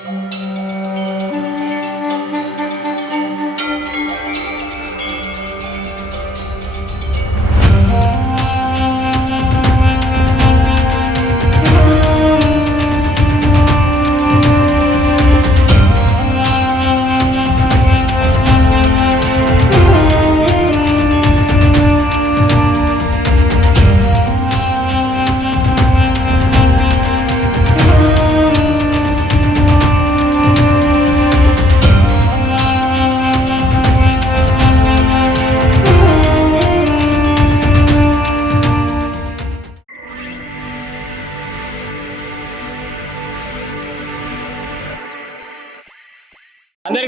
అందరికీ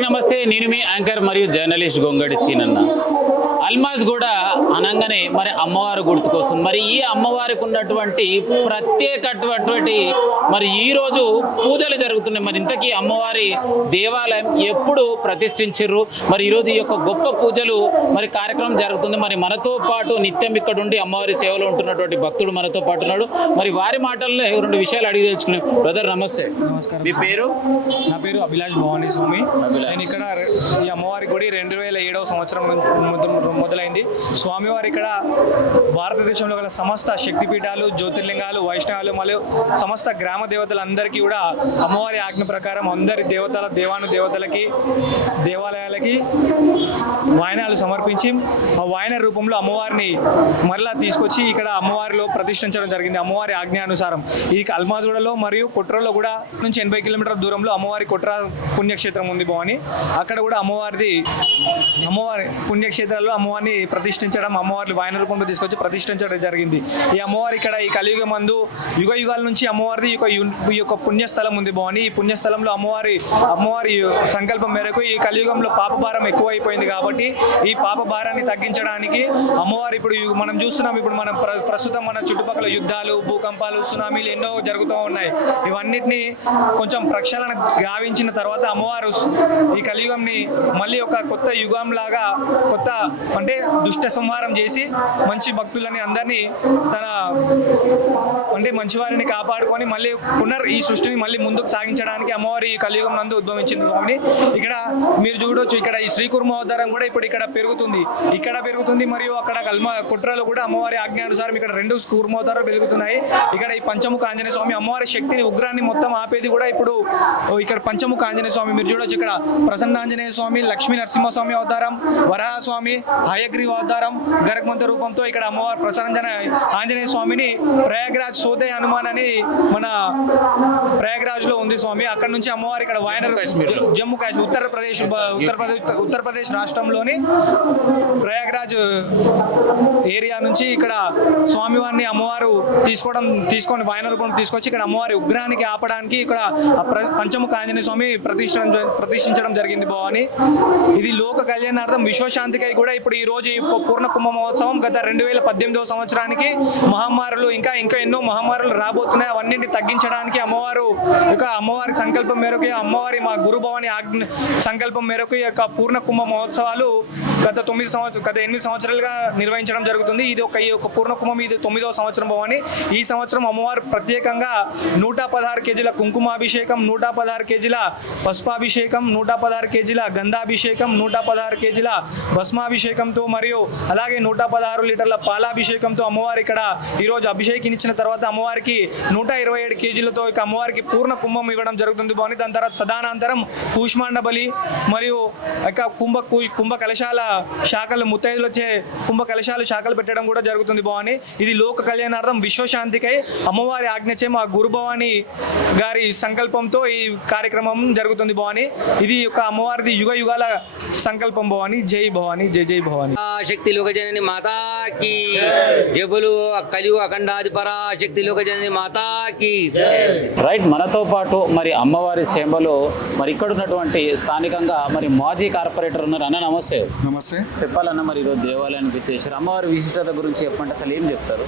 నమస్తే. నేను మీ యాంకర్ మరియు జర్నలిస్ట్ గొంగడి సీనన్న. అల్మాజ్ కూడా అనగానే మరి అమ్మవారు గుర్తుకొస్తుంది. మరి ఈ అమ్మవారికి ఉన్నటువంటి ప్రత్యేకటువంటి మరి ఈరోజు పూజలు జరుగుతున్నాయి. మరి ఇంతకీ అమ్మవారి దేవాలయం ఎప్పుడు ప్రతిష్ఠించారు, మరి ఈరోజు ఈ యొక్క గొప్ప పూజలు మరి కార్యక్రమం జరుగుతుంది. మరి మనతో పాటు నిత్యం ఇక్కడ ఉండి అమ్మవారి సేవలో ఉంటున్నటువంటి భక్తుడు మనతో పాటు ఉన్నాడు. మరి వారి మాటల్లో రెండు విషయాలు అడిగి తెలుసుకున్నాం. బ్రదర్ నమస్తే. నమస్కారం. మీ పేరు? నా పేరు అభిలాష్ భవానీ స్వామి. నేను ఇక్కడ ఈ అమ్మవారి గుడి 2007వ సంవత్సరం మొదలైంది. స్వామివారు ఇక్కడ భారతదేశంలో గల సమస్త శక్తిపీఠాలు, జ్యోతిర్లింగాలు, వైష్ణవాలు మరియు సమస్త గ్రామ దేవతలందరికీ కూడా అమ్మవారి ఆజ్ఞ ప్రకారం అందరి దేవతలకి దేవాలయాలకి వాయనాలు సమర్పించి ఆ వాయన రూపంలో అమ్మవారిని మరలా తీసుకొచ్చి ఇక్కడ అమ్మవారిలో ప్రతిష్ఠించడం జరిగింది. అమ్మవారి ఆజ్ఞానుసారం ఈ అల్మాజ్గూడలో మరియు కుట్రలో కూడా నుంచి 80 కిలోమీటర్ల దూరంలో అమ్మవారి కుట్ర పుణ్యక్షేత్రం ఉంది భవాని. అక్కడ కూడా అమ్మవారి పుణ్యక్షేత్రాల్లో అమ్మవారిని ప్రతిష్ఠించడం, అమ్మవారిని వాయన రూపంలో తీసుకొచ్చి ప్రతిష్ఠించడం జరిగింది. ఈ అమ్మవారి ఇక్కడ ఈ కలియుగ మందు యుగ యుగాల నుంచి అమ్మవారిది ఈ యొక్క పుణ్యస్థలం ఉంది భవాని. ఈ పుణ్యస్థలంలో అమ్మవారి సంకల్పం మేరకు ఈ కలియుగంలో పాపభారం ఎక్కువైపోయింది కాబట్టి ఈ పాపభారాన్ని తగ్గించడానికి అమ్మవారు ఇప్పుడు మనం చూస్తున్నాం. ఇప్పుడు మనం ప్రస్తుతం మన చుట్టుపక్కల యుద్ధాలు, భూకంపాలు, సునామీలు ఎన్నో జరుగుతూ ఉన్నాయి. ఇవన్నిటిని కొంచెం ప్రక్షాళన గావించిన తర్వాత అమ్మవారు ఈ కలియుగంని మళ్ళీ ఒక కొత్త యుగం లాగా కొత్త అంటే దుష్ట సంహారం చేసి మంచి భక్తులని అందరినీ తన అంటే మంచివారిని కాపాడుకొని మళ్ళీ ఈ సృష్టిని మళ్ళీ ముందుకు సాగించడానికి అమ్మవారి ఈ కలియుగం నందు ఉద్భవించింది స్వామి. ఇక్కడ మీరు చూడొచ్చు, ఇక్కడ ఈ శ్రీకుర్మ అవతారం కూడా ఇప్పుడు ఇక్కడ పెరుగుతుంది మరియు అక్కడ కుట్రలో కూడా అమ్మవారి ఆజ్ఞానుసారం ఇక్కడ 2 కూర్మ అవతారాలు పెరుగుతున్నాయి. ఇక్కడ ఈ పంచముఖ ఆంజనేయ స్వామి అమ్మవారి శక్తిని ఉగ్రాన్ని మొత్తం ఆపేది కూడా ఇప్పుడు ఇక్కడ పంచముఖ ఆంజనేయ స్వామి మీరు చూడొచ్చు. ఇక్కడ ప్రసన్న ఆంజనేయ స్వామి, లక్ష్మీ నరసింహస్వామి అవతారం, వరాహ స్వామి, హయగ్రీవ అవతారం, గరగమంత రూపంతో ఇక్కడ అమ్మవారు ప్రసన్న ఆంజనేయ స్వామిని ప్రయాగ్రాజ్ సోదే హనుమాన్ అని మన ప్రయాగ్రాజ్ లో ఉంది స్వామి. అక్కడ నుంచి అమ్మవారు ఇక్కడ జమ్మూ కాశ్మీర్ ఉత్తరప్రదేశ్ రాష్ట్రంలోని ప్రయాగ్రాజ్ ఏరియా నుంచి ఇక్కడ స్వామివారిని అమ్మవారు తీసుకొని వాయన రూపంలో తీసుకొచ్చి ఇక్కడ అమ్మవారి ఉగ్రానికి ఆపడానికి ఇక్కడ పంచముఖ ఆంజనేయ స్వామి ప్రతిష్ఠించడం జరిగింది భవాని. ఇది లోక కళ్యాణార్థం విశ్వశాంతికై కూడా ఇప్పుడు ఈ రోజు పూర్ణ కుంభ మహోత్సవం గత 2018వ సంవత్సరానికి మహమ్మారులు ఇంకా ఎన్నో మహమ్మారులు రాబోతున్నాయి. అవన్నింటిని తగ్గించడానికి అమ్మవారి సంకల్పం మేరకు అమ్మవారి మా గురు భవాని సంకల్పం మేరకు ఈ యొక్క పూర్ణ కుంభ మహోత్సవాలు గత 8 సంవత్సరాలుగా నిర్వహించడం జరుగుతుంది. ఈ యొక్క పూర్ణ కుంభం ఇది 9వ సంవత్సరం భవాని. ఈ సంవత్సరం అమ్మవారు ప్రత్యేకంగా 116 కేజీల కుంకుమాభిషేకం, 116 కేజీల పసుపాభిషేకం, 116 కేజీల గంధాభిషేకం, 116 కేజీల భస్మాభిషేకంతో మరియు అలాగే 116 లీటర్ల పాలాభిషేకంతో అమ్మవారు ఇక్కడ ఈరోజు అభిషేకించిన తర్వాత అమ్మవారికి 127 కేజీలతో ఇక అమ్మవారికి పూర్ణ కుంభం ఇవ్వడం జరుగుతుంది భవాని. దాని తర్వాత తదనంతరం కూష్మాండ బలి మరియు కుంభ కలశాల శాఖలు ముత్తైదులు వచ్చే కుంభ కలశాలు శాఖలు పెట్టడం కూడా జరుగుతుంది భవాని. ఇది లోక కళ్యాణార్థం విశ్వశాంతికై అమ్మవారి ఆజ్ఞచే మా గురు భవాని గారి సంకల్పంతో ఈ కార్యక్రమం జరుగుతుంది భవాని. ఇది యొక్క అమ్మవారిది యుగ యుగాల సంకల్పం భవాని. జై భవాని, జై జై భవాని. శక్తి లోకజనని మాతాకి జబులు కలియు అఖండాది పరాశక్తి లోకజనని మాతాకి. రైట్. మనతో పాటు మరి అమ్మవారి సేవలో మరి ఇక్కడ ఉన్నటువంటి స్థానికంగా మరి మాజీ కార్పొరేటర్ ఉన్నారు. అన్న నమస్తే. నమస్తే. చెప్పాలన్న మరి ఈరోజు దేవాలయానికి వచ్చేసారు. అమ్మవారి విశిష్టత గురించి చెప్పండి, అసలు ఏం చెప్తారు?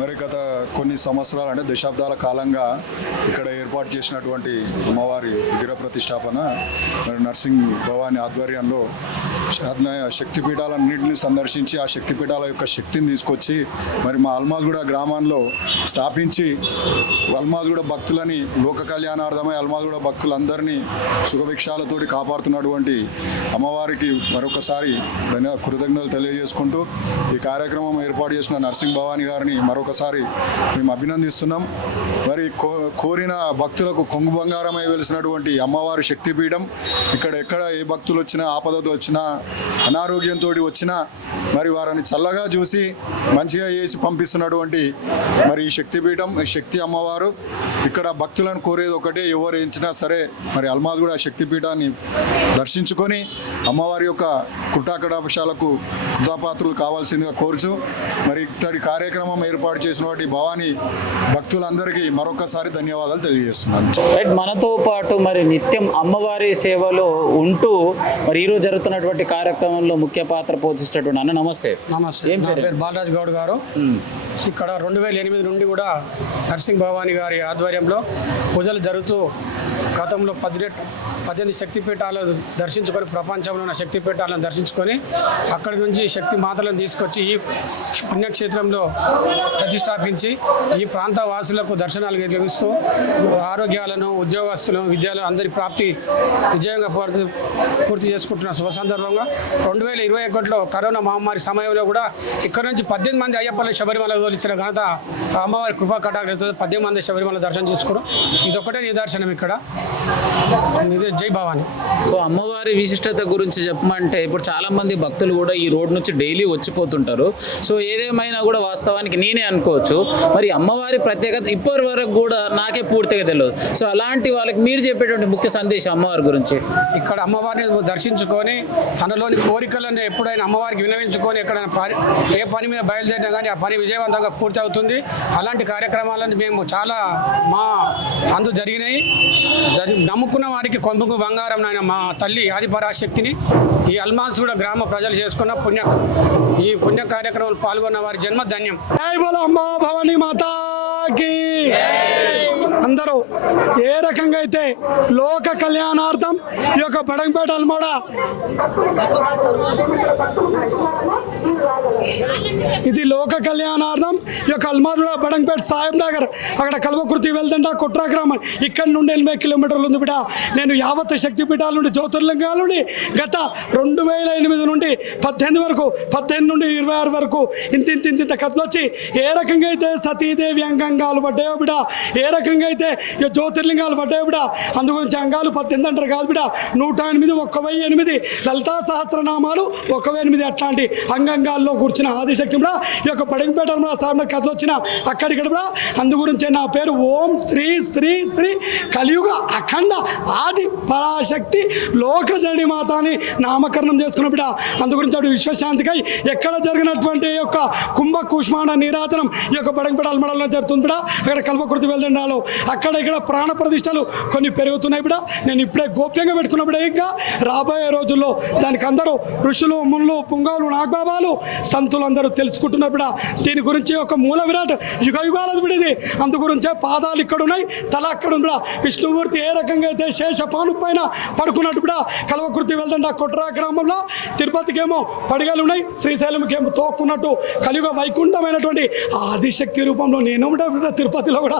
మరి గత కొన్ని సంవత్సరాలు అంటే దశాబ్దాల కాలంగా ఇక్కడ ఏర్పాటు చేసినటువంటి అమ్మవారి విగ్రహ ప్రతిష్టాపన మరి నర్సింగ్ భవాని ఆధ్వర్యంలో శక్తిపీఠాలన్నింటినీ సందర్శించి ఆ శక్తిపీఠాల యొక్క శక్తిని తీసుకొచ్చి మరి మా అల్మాజ్గూడ గ్రామంలో స్థాపించి అల్మాజ్గూడ భక్తులని లోక కళ్యాణార్థమై అల్మాజ్గూడ భక్తులందరినీ సుఖభిక్షాలతోటి కాపాడుతున్నటువంటి అమ్మవారికి మరొకసారి కృతజ్ఞతలు తెలియజేసుకుంటూ ఈ కార్యక్రమం ఏర్పాటు చేసిన నర్సింగ్ భవానీ గారిని మరొకసారి మేము అభినందిస్తున్నాం. మరి కోరిన భక్తులకు కొంగు బంగారమై వెలిసినటువంటి అమ్మవారి శక్తిపీఠం ఇక్కడ ఎక్కడ ఏ భక్తులు వచ్చినా ఆపదతో వచ్చినా అనారోగ్యంతో వచ్చినా మరి వారిని చల్లగా చూసి మంచిగా చేసి పంపిస్తున్నటువంటి మరి ఈ శక్తిపీఠం శక్తి అమ్మవారు ఇక్కడ భక్తులను కోరేది ఒకటే, ఎవరు ఎంచినా సరే మరి అల్మాజ్గూడ శక్తిపీఠాన్ని దర్శించుకొని అమ్మవారి యొక్క కృటాకటాక్షాలకు కృతాపాత్రులు కావాల్సిందిగా కోరుచు మరి ఇక్కడి కార్యక్రమం ఏర్పాటు చేసినటువంటి భవానీ భక్తులందరికీ మరొకసారి ధన్యవాదాలు తెలియజేస్తున్నాను. రైట్, మనతో పాటు మరి నిత్యం అమ్మవారి సేవలో ఉంటూ మరి ఈరోజు జరుగుతున్నటువంటి కార్యక్రమంలో ముఖ్య పాత్ర పోషిస్తున్నటువంటి అన్న నమస్తే. నమస్తే, నా పేరు బాలరాజ్ గౌడ్ గారు. ఇక్కడ 2008 నుండి కూడా నర్సింగ్ భవానీ గారి ఆధ్వర్యంలో పూజలు జరుగుతూ గతంలో 18 శక్తిపీఠాలు దర్శించుకొని ప్రపంచంలో ఉన్న శక్తిపీఠాలను దర్శించుకొని అక్కడి నుంచి శక్తి మాతలను తీసుకొచ్చి ఈ పుణ్యక్షేత్రంలో ప్రతిష్టాపించి ఈ ప్రాంత వాసులకు దర్శనాలు కలిగిస్తూ ఆరోగ్యాలను ఉద్యోగస్తులను విద్యలు అందరి ప్రాప్తి విజయంగా పూర్తి చేసుకుంటున్న శుభ సందర్భంగా 2021లో కరోనా మహమ్మారి సమయంలో కూడా ఇక్కడ నుంచి 18 మంది అయ్యప్పలను శబరిమల ఇచ్చిన ఘనత అమ్మవారి కృపా కటాక్షతో 18 మంది శబరిమల దర్శనం చేసుకోవడం ఇదొక్కటే నిదర్శనం ఇక్కడ. జై భవాని. సో అమ్మవారి విశిష్టత గురించి చెప్పమంటే ఇప్పుడు చాలా మంది భక్తులు కూడా ఈ రోడ్ నుంచి డైలీ వచ్చిపోతుంటారు. సో ఏదేమైనా కూడా వాస్తవానికి నేనే అనుకోవచ్చు, మరి అమ్మవారి ప్రత్యేకత ఇప్పటి వరకు కూడా నాకే పూర్తిగా తెలియదు. సో అలాంటి వాళ్ళకి మీరు చెప్పేటువంటి ముఖ్య సందేశం అమ్మవారి గురించి. ఇక్కడ అమ్మవారిని దర్శించుకొని తనలోని కోరికలను ఎప్పుడైనా అమ్మవారికి వినవించుకొని ఎక్కడైనా ఏ పని మీద బయలుదేరినా కానీ ఆ పని విజయవంతంగా పూర్తి అవుతుంది. అలాంటి కార్యక్రమాలను మేము చాలా మా అందు జరిగినాయి. నమ్ముకున్న వారికి కొంబుకు బంగారం నాయన మా తల్లి ఆదిపరాశక్తిని ఈ అల్మాజ్గూడ గ్రామ ప్రజలు చేసుకున్న ఈ పుణ్య కార్యక్రమంలో పాల్గొన్న వారి జన్మ ధన్యం. జై బోలో అమ్మా భవానీ మాతాకి. అందరూ ఏ రకంగా అయితే లోక కళ్యాణార్థం ఈ యొక్క బడంగపేట అల్మాడ ఇది లోక కళ్యాణార్థం ఈ యొక్క అల్మాజ్గూడ బడంగపేట సాహెబ్ నగర్ అక్కడ కల్వకుర్తి వెళ్తుంటా కుట్రా గ్రామం ఇక్కడ నుండి 80 కిలోమీటర్లు ఉంది బిడ్డ. నేను యావత్ శక్తిపీఠాల నుండి జ్యోతిర్లింగాల నుండి గత 2008 నుండి 18 వరకు 18 నుండి 26 వరకు ఇంత కథలు వచ్చి ఏ రకంగా అయితే సతీదేవి అంగాలు పడ్డాయో బిడ, ఏ రకంగా అయితే జ్యోతిర్లింగాలు పడ్డాయో బిడ, అందు గురించి అంగాలు 18 అంటారు కాదు బిడ. 108 1008 లలితా సహస్రనామాలు 1008 అట్లాంటి అంగంగాల్లో కూర్చున్న ఆదిశక్తి కూడా ఈ యొక్క బడంగపేట సార్ కథలు వచ్చిన అక్కడిక్కడ కూడా. అందు గురించే నా పేరు ఓం శ్రీ శ్రీ శ్రీ కలియుగ అఖండ ఆది పరాశక్తి లోకజనని మాత అని నామకరణం చేసుకున్న బిడ్డ. అందు గురించి అప్పుడు విశ్వశాంతికై ఎక్కడ జరిగినటువంటి యొక్క కుంభ కుష్మాండ నీరాజనం ఈ యొక్క బడంగపేట అల్మడలో జరుగుతుంది బిడ్డ. అక్కడ కల్వకుర్తి వెళ్తుండాలో అక్కడ ఇక్కడ ప్రాణ ప్రతిష్టలు కొన్ని పెరుగుతున్నాయి బిడ్డ. నేను ఇప్పుడే గోప్యంగా పెట్టుకున్న బిడ్డ. ఇంకా రాబోయే రోజుల్లో దానికి అందరూ ఋషులు మునులు పుంగవులు నాగబాబాలు సంతులు అందరూ తెలుసుకుంటున్న బిడ్డ. దీని గురించి ఒక మూల విరాట్ యుగాలది బిడది. అందు గురించే పాదాలు ఇక్కడ ఉన్నాయి, తల అక్కడ ఉంది బిడ. విష్ణుమూర్తి ఏ రకంగా అయితే శేషపాను పైన పడుకున్నట్టు బిడ కల్వకుర్తి వెళ్తుంటే కొట్రా గ్రామంలో తిరుపతికేమో పడిగలు ఉన్నాయి, శ్రీశైలంకేమో తోక్కున్నట్టు కలియుగ వైకుంఠమైనటువంటి ఆదిశక్తి రూపంలో నేను బిడ్డ తిరుపతిలో కూడా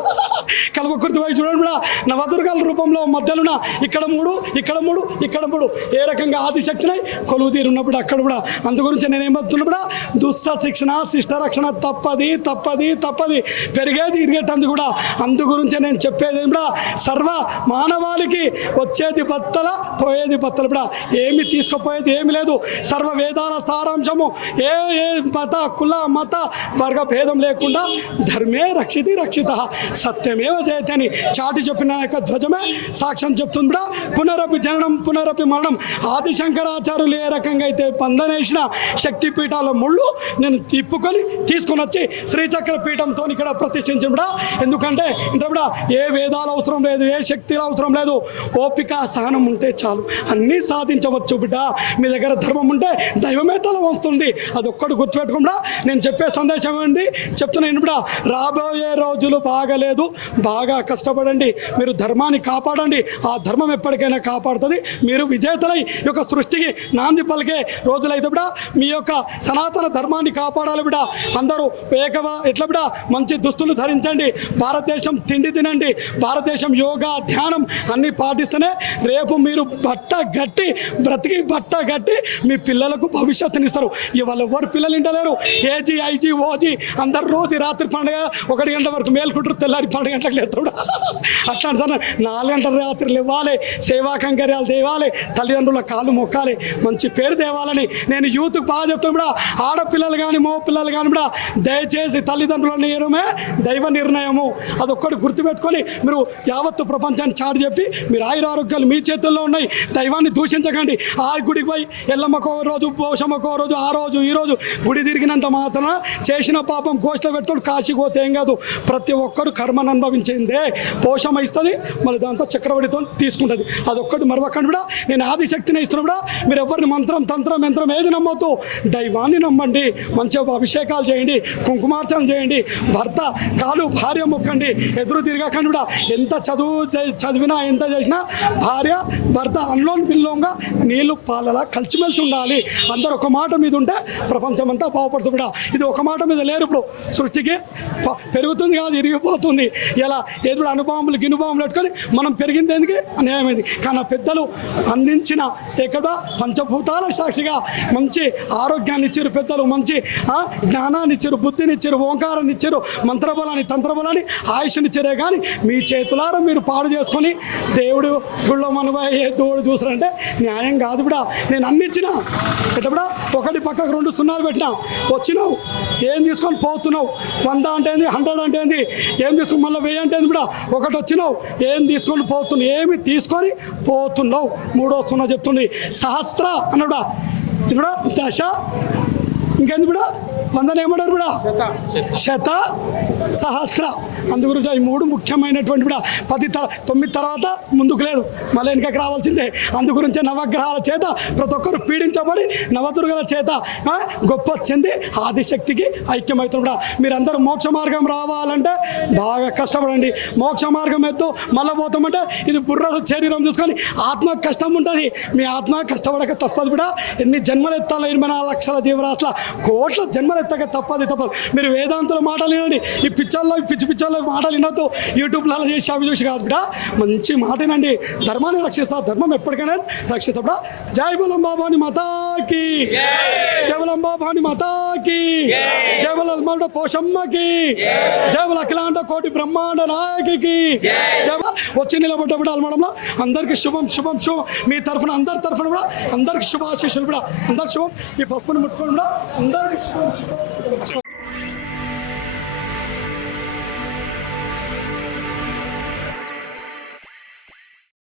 కల్వకుర్తి వై చూడండి బిడ. నవదుర్గాల రూపంలో మధ్యలోన ఇక్కడ 3 ఇక్కడ 3 ఇక్కడ 3 ఏ రకంగా ఆదిశక్తినై కొలువు తీరున్నప్పుడు అక్కడ కూడా. అందు గురించి నేనేమవుతున్నా బిడ దుష్ట శిక్షణ శిష్ట రక్షణ తప్పది తప్పది తప్పది పెరిగేది ఇరిగేటందు కూడా. అందు గురించి నేను చెప్పేది ఏమిడా సర్వ మానవాళికి వచ్చేది బత్తల పోయేది బత్తల బిడ. ఏమి తీసుకుపోయేది ఏమి లేదు. సర్వ వేదాల సారాంశము ఏ మత కుల మత వర్గ భేదం లేకుండా ధర్మే రక్షితి రక్షిత సత్యమేవ జయతి అని చాటి చెప్పిన యొక్క ధ్వజమే సాక్ష్యం చెప్తుంది బిడ. పునరపి జననం పునరపి మరణం ఆదిశంకరాచార్యులు ఏ రకంగా అయితే బంధనేసిన శక్తిపీఠాల ముళ్ళు నేను ఇప్పుకొని తీసుకొని వచ్చి శ్రీచక్ర పీఠంతో ఇక్కడ ప్రతిష్ఠించిన బిడ. ఎందుకంటే ఇంట బిడ ఏ వేదాలు అవసరం లేదు, ఏ శక్తులు అవసరం లేదు. ఓపిక సహనం ఉంటే చాలు అన్నీ సాధించవచ్చు బిడ్డ. మీ దగ్గర ధర్మం ఉంటే దైవమే తల వస్తుంది. అది ఒక్కడు గుర్తుపెట్టుకుండా నేను చెప్పే సందేశం ఏంటి చెప్తున్నాను బిడ్డ. రాబోయే రోజులు బాగలేదు, బాగా బాగా కష్టపడండి, మీరు ధర్మాన్ని కాపాడండి. ఆ ధర్మం ఎప్పటికైనా కాపాడుతుంది. మీరు విజేతలై ఈ యొక్క సృష్టికి నాంది పలికే రోజులైతే బిడ మీ యొక్క సనాతన ధర్మాన్ని కాపాడాలి బిడ. అందరూ ఎట్లా బిడ మంచి దుస్తులు ధరించండి, భారతదేశం తిండి తినండి, భారతదేశం యోగా ధ్యానం అన్నీ పాటిస్తేనే రేపు మీరు బట్ట గట్టి బ్రతికి బట్ట గట్టి మీ పిల్లలకు భవిష్యత్తునిస్తారు. ఇవాళ ఎవరు పిల్లలు ఇంటలేరు. ఏజీ ఐజీ ఓజీ అందరు రోజు రాత్రి పండుగ 1 గంట వరకు మేల్కుంటారు, తెల్లారి 12 గంటలకు లేస్తాడు. అట్లాంటి సార్ 4 గంటల రాత్రి లేవాలి, సేవా కంకర్యాలు తేవాలి, తల్లిదండ్రుల కాళ్ళు మొక్కాలి, మంచి పేరు తేవాలని నేను యూత్కి బాగా చెప్తాను కూడా. ఆడపిల్లలు కానీ మగ పిల్లలు కానీ కూడా దయచేసి తల్లిదండ్రుల నిర్ణయమే దైవ నిర్ణయము, అదొక్కటి గుర్తుపెట్టుకొని మీరు యావత్తు ప్రపంచాన్ని చాటి చెప్పి మీరు ఆయురారోగ్యాలు మీ చేతుల్లో ఉన్నాయి. దైవాన్ని దూషించకండి. ఆ గుడికి పోయి ఎల్లమ్మకో రోజు పోషమ్మకో రోజు ఆ రోజు ఈ రోజు గుడి తిరిగినంత మాత్రాన చేసిన పాపం గోష్ఠలో పెట్టుకొని కాశీకి పోతే ఏం కాదు. ప్రతి ఒక్కరు కర్మను అనుభవించిందే. పోషమ్మ ఇస్తుంది, మళ్ళీ దాంతో చక్రవడితో తీసుకుంటుంది. అదొక్కటి మరవకండి కూడా. నేను ఆదిశక్తిని ఇస్తున్నా కూడా. మీరు ఎవరిని మంత్రం తంత్రం యంత్రం ఏది నమ్మొద్దు, దైవాన్ని నమ్మండి. మంచిగా అభిషేకాలు చేయండి, కుంకుమార్చన చేయండి, భర్త కాలు భార్య మొక్కండి, ఎదురు తిరగకండి కూడా. ఎంత చదివినా ఎంత చేసినా భార్య భర్త అన్లోన్ పిల్లోంగా నీళ్ళు పాలలా కలిసిమెలిసి ఉండాలి. అందరు ఒక మాట మీద ఉంటే ప్రపంచం అంతా బాగుపడుతుంది కూడా. ఇది ఒక మాట మీద లేరు. ఇప్పుడు సృష్టికి పెరుగుతుంది కాదు, ఇరిగిపోతుంది. ఇలా ఎదురు అనుభవములు గినుభవములు పెట్టుకొని మనం పెరిగింది ఎందుకు అన్యాయమైంది. కానీ పెద్దలు అందించిన ఎక్కడ పంచభూతాల సాక్షిగా మంచి ఆరోగ్యాన్ని ఇచ్చారు పెద్దలు, మంచి జ్ఞానాన్ని ఇచ్చారు, బుద్ధిని ఇచ్చారు, ఓంకారాన్ని ఇచ్చారు, మంత్రబలాన్ని తంత్రబలాన్ని ఆయుష్నిచ్చారే. కానీ మీ చేతులారా మీరు పాడు చేసుకొని దేవుడు గుళ్ళో మనవయ్యే దేవుడు చూసారంటే న్యాయం కాదు బిడా. నేను అన్ని ఇచ్చినా ఎట్లా బిడా, ఒకటి పక్కకు 2 సున్నాలు పెట్టినా, వచ్చినావు ఏం తీసుకొని పోతున్నావు. 100 అంటే ఏంది, 100 అంటే ఏంది, ఏం తీసుకొని మళ్ళీ 1000 అంటే ఏంది బిడా. ఒకటి వచ్చినావు ఏం తీసుకొని పోతున్నావు, ఏమి తీసుకొని పోతున్నావు. 3వ సున్నా చెప్తుంది. సహస్ర అన్నాడా ఇది కూడా దశ, ఇంకేంది కూడా 100 ఏమన్నారు కూడా, శత సహస్ర. అందుగురించి ఈ 3 ముఖ్యమైనటువంటి కూడా 9 తర్వాత ముందుకు లేదు, మళ్ళీ వెనకకి రావాల్సిందే. అందుగురించే నవగ్రహాల చేత ప్రతి ఒక్కరు పీడించబడి నవదుర్గల చేత గొప్ప చెంది ఆదిశక్తికి ఐక్యమవుతుంది కూడా. మీరందరూ మోక్ష మార్గం రావాలంటే బాగా కష్టపడండి. మోక్ష మార్గం ఎత్తు మళ్ళీ పోతామంటే ఇది బుర్ర శరీరం చూసుకొని ఆత్మ కష్టం ఉంటుంది. మీ ఆత్మ కష్టపడక తప్పదు కూడా. ఎన్ని జన్మలు ఎత్తాలో 84 లక్షల జీవరాశుల కోట్ల జన్మలు ఎత్తక తప్పదు. మీరు వేదాంతుల మాటలు వినండి. ఈ పిచ్చి పిచ్చర్లో మాటలు వినొద్దు. యూట్యూబ్లో అలా చేసి అవి చూసి కాదు బిడా, మంచి మాట వినండి. ధర్మాన్ని రక్షిస్తా, ధర్మం ఎప్పటికైనా రక్షిస్తా బిడా. జై బలం బాబాని మాతాకి, జై బలం బాబాని మాతాకి, జై బలం మాడ పోషమ్మకి, జై బల అఖిలాండ కోటి బ్రహ్మాండ నాయకి, జై వచ్చి నిలబడ్డ బిడా అలమడంలో అందరికి శుభం శుభం శుభం. మీ తరఫున అందరి తరఫున కూడా అందరికి శుభాశీస్సులు కూడా. అందరికి శుభం. ఈ పసుపుని ముట్టుకోండి కూడా అందరికి శుభం శుభం శుభం.